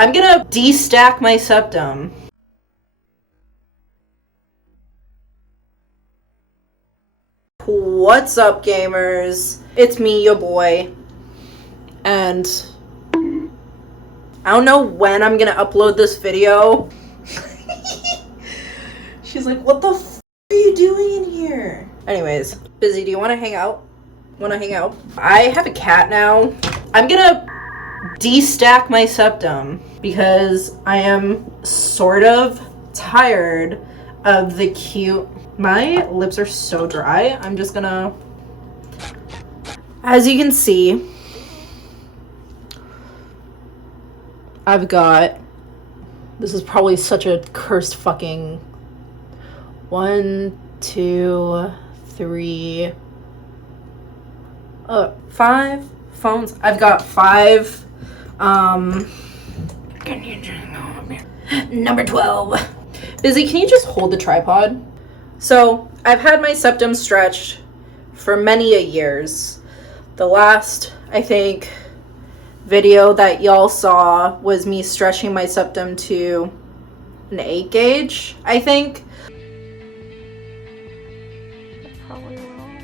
I'm gonna destack my septum. What's up, gamers? It's me, your boy. And I don't know when I'm gonna upload this video. She's like, what the f are you doing in here? Anyways, Busy, do you want to hang out? I have a cat now. I'm gonna destack my septum because I am sort of tired of the cute... My lips are so dry. I'm just gonna... As you can see, I've got... This is probably such a cursed fucking... 1, 2, 3... 5 phones. I've got 5... Number 12. Busy, can you just hold the tripod? So, I've had my septum stretched for many a years. The last, I think, video that y'all saw was me stretching my septum to an 8 gauge, I think. Probably wrong.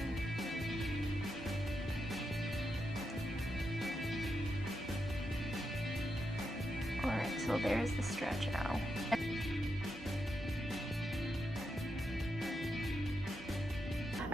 Alright, so there's the stretch now.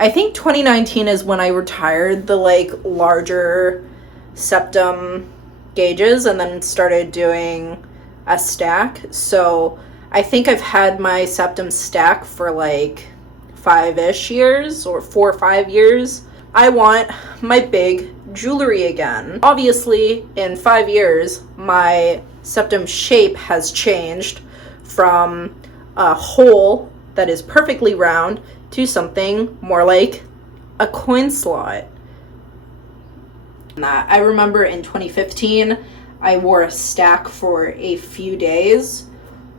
I think 2019 is when I retired the like larger septum gauges and then started doing a stack. So I think I've had my septum stack for like 5-ish years or 4 or 5 years. I want my big jewelry again. Obviously, in 5 years, my septum shape has changed from a hole that is perfectly round to something more like a coin slot. I remember in 2015, I wore a stack for a few days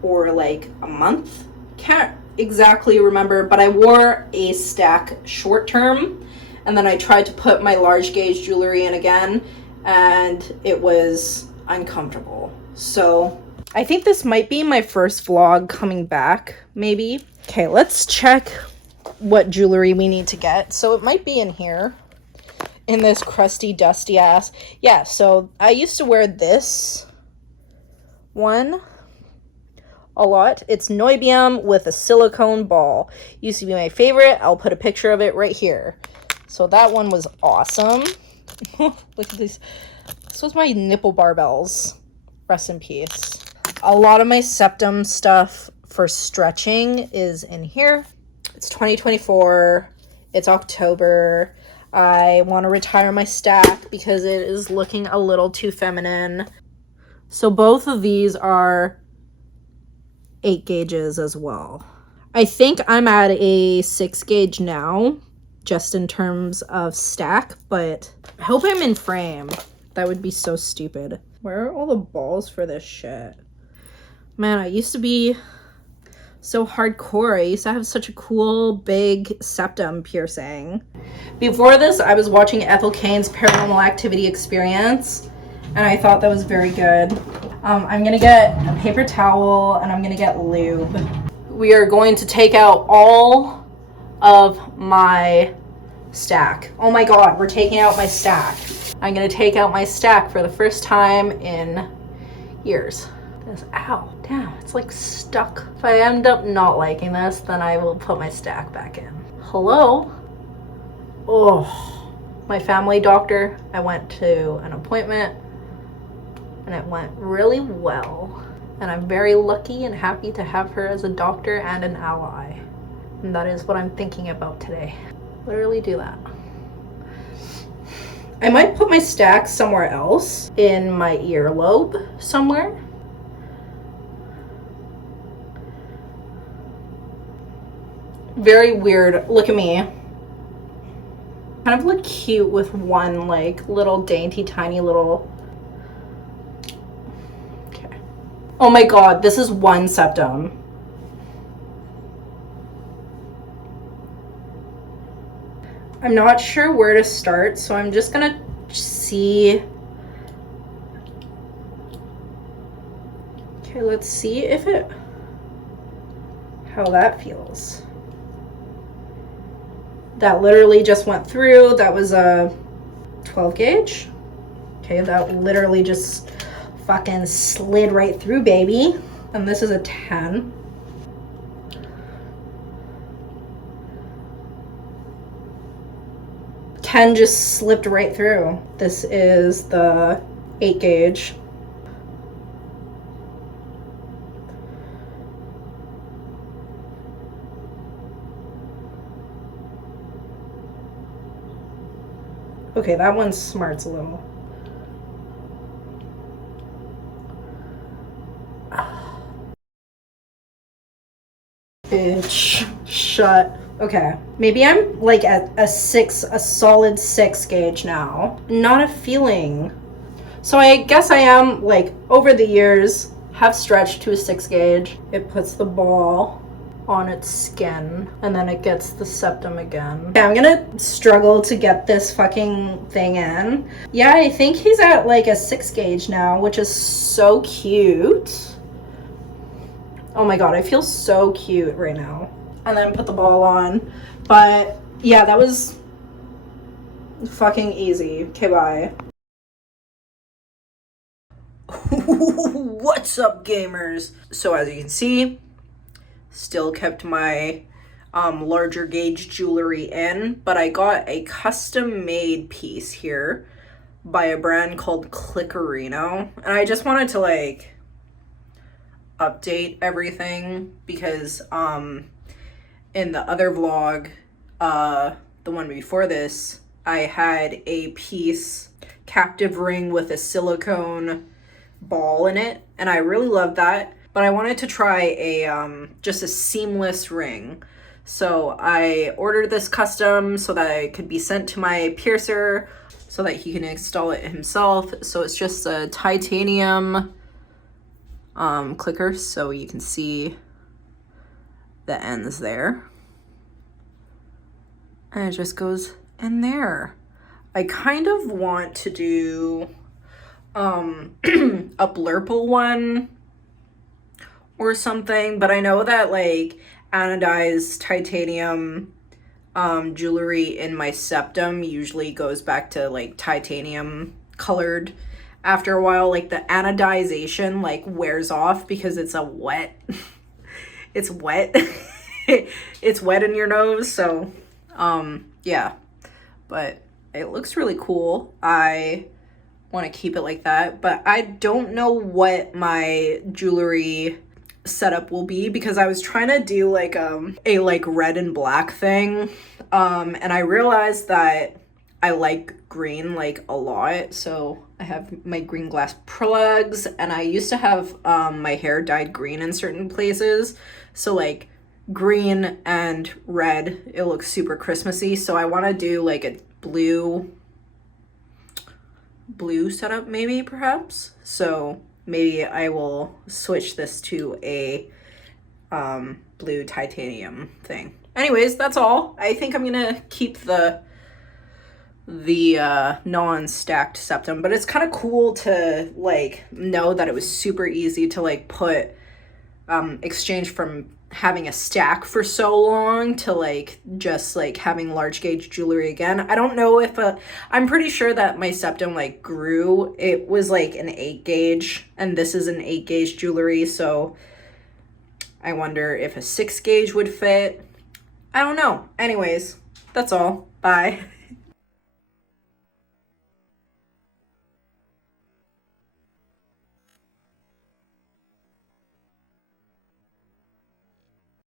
or like a month. Can't exactly remember, but I wore a stack short term, and then I tried to put my large gauge jewelry in again, and it was uncomfortable. So I think this might be my first vlog coming back, maybe. Okay, let's check what jewelry we need to get. So it might be in here, in this crusty, dusty ass. Yeah, so I used to wear this one a lot. It's Neubium with a silicone ball. Used to be my favorite. I'll put a picture of it right here. So that one was awesome. Look at these. This was my nipple barbells. Rest in peace. A lot of my septum stuff for stretching is in here. It's 2024. It's October. I want to retire my stack because it is looking a little too feminine. So both of these are 8 gauges as well. I think I'm at a 6 gauge now, just in terms of stack, but I hope I'm in frame. That would be so stupid. Where are all the balls for this shit? Man, I used to be so hardcore. I used to have such a cool big septum piercing. Before this, I was watching Ethel Cain's Paranormal Activity Experience, and I thought that was very good. I'm gonna get a paper towel and I'm gonna get lube. We are going to take out all of my stack. Oh my god, we're taking out my stack. I'm gonna take out my stack for the first time in years. Ow, damn, it's like stuck. If I end up not liking this, then I will put my stack back in. Hello? Oh, my family doctor. I went to an appointment and it went really well. And I'm very lucky and happy to have her as a doctor and an ally. And that is what I'm thinking about today. Literally do that. I might put my stack somewhere else, in my earlobe somewhere. Very weird. Look at me. Kind of look cute with one like little dainty tiny little... Okay. Oh my god, this is one septum. I'm not sure where to start, so I'm just gonna see Okay, let's see if how that feels. That literally just went through. That was a 12 gauge. Okay, that literally just fucking slid right through, baby. And this is a 10. Just slipped right through. This is the 8 gauge. Okay, that one smarts a little. Bitch, shut. Okay, maybe I'm like at a solid 6 gauge now. Not a feeling. So I guess I am, like, over the years, have stretched to a 6 gauge. It puts the ball on its skin, and then it gets the septum again. Okay, I'm gonna struggle to get this fucking thing in. Yeah, I think he's at like a 6 gauge now, which is so cute. Oh my god, I feel so cute right now. And then put the ball on. But yeah, that was fucking easy. Okay, bye. What's up, gamers? So as you can see, still kept my larger gauge jewelry in, but I got a custom made piece here by a brand called Clickerino, and I just wanted to like update everything because in the other vlog, the one before this, I had a piece captive ring with a silicone ball in it, and I really loved that, but I wanted to try a just a seamless ring. So I ordered this custom so that it could be sent to my piercer so that he can install it himself. So it's just a titanium clicker, so you can see the ends there, and it just goes in there. I kind of want to do a blurple one or something, but I know that like anodized titanium jewelry in my septum usually goes back to like titanium colored after a while. Like the anodization like wears off because it's a wet it's wet it's wet in your nose. So yeah, but it looks really cool. I want to keep it like that, but I don't know what my jewelry setup will be because I was trying to do like a like red and black thing, and I realized that I like green like a lot. So I have my green glass plugs, and I used to have my hair dyed green in certain places, so like green and red, it looks super Christmassy. So I want to do like a blue setup, maybe, perhaps. So maybe I will switch this to a blue titanium thing. Anyways, that's all. I think I'm gonna keep the non-stacked septum, but it's kind of cool to like know that it was super easy to like put exchange from having a stack for so long to like just like having large gauge jewelry again. I don't know if I'm pretty sure that my septum like grew. It was like an 8 gauge, and this is an 8 gauge jewelry, so I wonder if a 6 gauge would fit. I don't know. Anyways, that's all. Bye.